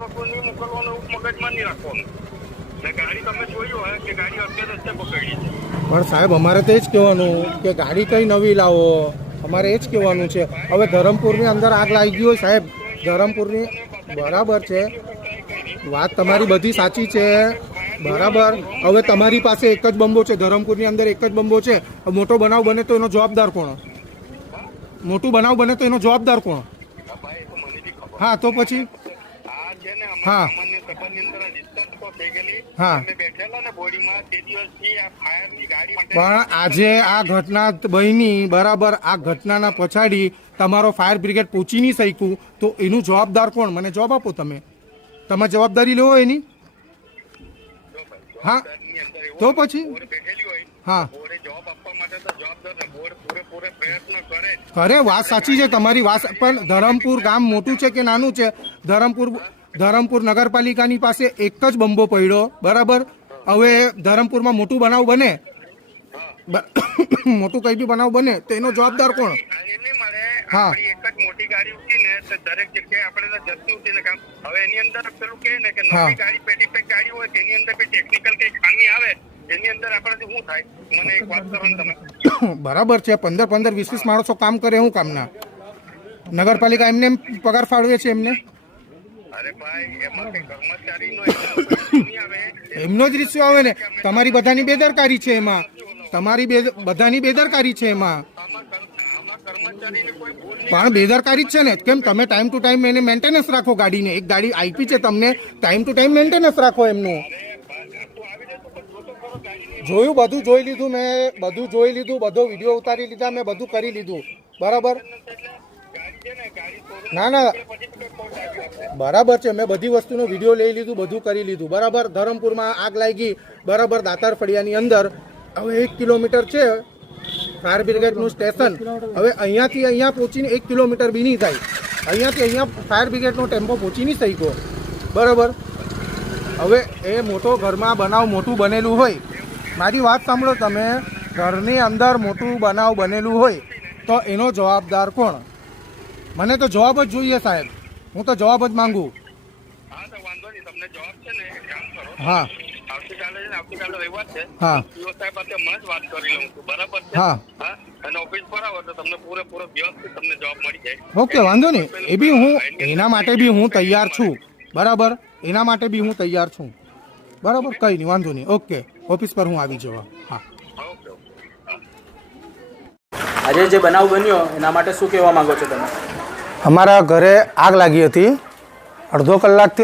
મોકલવાનું મગજમાં નહીં રાખવાનું. ગાડી તમે જોયું હોય કે ગાડી અત્યારે રસ્તે પકડી છે. પણ સાહેબ અમારે તો એ જ કહેવાનું કે ગાડી કઈ નવી લાવો, અમારે એ જ કહેવાનું છે. હવે ધરમપુરની અંદર આગ લાગી ગઈ હોય સાહેબ, ધરમપુરની બરાબર છે, વાત તમારી બધી સાચી છે, બરાબર. હવે તમારી પાસે એક જ બંબો છે, ધરમપુરની અંદર એક જ બંબો છે. મોટો બનાવ બને તો એનો જવાબદાર કોણ? મોટું બનાવ બને તો એનો જવાબદાર કોણ? હા તો પછી હા હા પણ આજે આ ઘટના બની, બરાબર, આ ઘટનાના પછાડી તમારો ફાયર બ્રિગેડ પહોંચી નહીં શક્યું તો એનું જવાબદાર કોણ? મને જવાબ આપો. તમે જવાબદારી લેવો એની. હા તો પછી હા ખરે વાત સાચી છે તમારી વાત. પણ ધરમપુર ગામ મોટું છે કે નાનું છે? ધરમપુર નગરપાલિકાની પાસે એક જ બંબો પડ્યો, બરાબર. હવે ધરમપુરમાં મોટું બનાવ બને, મોટું કઈ બી બનાવ બને તો એનો જવાબદાર કોણ? હા મોટી ગાડી ઉઠી ને તો દરેક જગ્યાએ આપણે જતી ઉઠી ને કામ. હવે એની અંદર પેલું કે ને કે નવી ગાડી પેટી પેક ગાડી હોય તેની અંદર કોઈ ટેકનિકલ કઈ ખામી આવે એની અંદર આપણાથી શું થાય? મને એક વાત કરો ને તમે. બરાબર છે, 15-20 માણસો કામ કરે, શું કામના? નગરપાલિકા એમને પગાર ફાળવે છે એમને. અરે ભાઈ એમાં કઈ કર્મચારીનો એમનો જ રિસ્યો આવે ને. તમારી બધાની બેદરકારી છે એમાં, તમારી બધાની બેદરકારી છે એમાં. પણ બેદરકારી જ છે ને. કેમ તમે ટાઈમ ટુ ટાઈમ એને મેન્ટેનન્સ રાખો ગાડીને? એક ગાડી આપી છે તમને, ટાઈમ ટુ ટાઈમ મેન્ટેનન્સ રાખો એમનું. જોયું, બધું જોઈ લીધું મેં, બધું જોઈ લીધું, બધો વિડીયો ઉતારી લીધા મેં, બધું કરી લીધું, બરાબર. ના ના બરાબર છે, મેં બધી વસ્તુનો વિડીયો લઈ લીધું, બધું કરી લીધું, બરાબર. ધરમપુરમાં આગ લાગી, બરાબર, દાતાર ફળિયાની અંદર. હવે 1 કિલોમીટર છે ફાયર બ્રિગેડનું સ્ટેશન. હવે અહીંયાથી અહીંયા પહોંચીને 1 કિલોમીટર બી નહીં થાય. અહીંયાથી અહીંયા ફાયર બ્રિગેડનો ટેમ્પો પહોંચી નહીં શક્યો, બરાબર. હવે એ મોટો ઘરમાં બનાવ મોટું બનેલું હોય, મારી વાત સાંભળો તમે, ઘરની અંદર મોટું બનાવ બનેલું હોય તો એનો જવાબદાર કોણ? મને તો જવાબ જ જોઈએ સાહેબ, હું તો જવાબ જ માંગુ. હા તો વાંધો નહીં, તમને જવાબ છે ને એક કામ કરો. હા આવતીકાલે રવિવાર છે. હા પીઓ સાહેબ સાથે હમણાં જ વાત કરી લઉં છું, બરાબર છે? હા અને ઓફિસ પર આવો તો તમને પૂરેપૂરો વ્યવસ્થિત તમને જવાબ મળી જાય. ઓકે, વાંધો નહીં. એ બી હું એના માટે બી હું તૈયાર છું, બરાબર. એના માટે બી હું તૈયાર છું, બરાબર. કંઈ નહીં, વાંધો નહીં. ઓકે, ઓફિસ પર હું આવી જવા. હા. આજે જે બનાવ બન્યો એના માટે શું કહેવા માંગો છો તમે? અમારા ઘરે આગ લાગી હતી. અડધો કલાકથી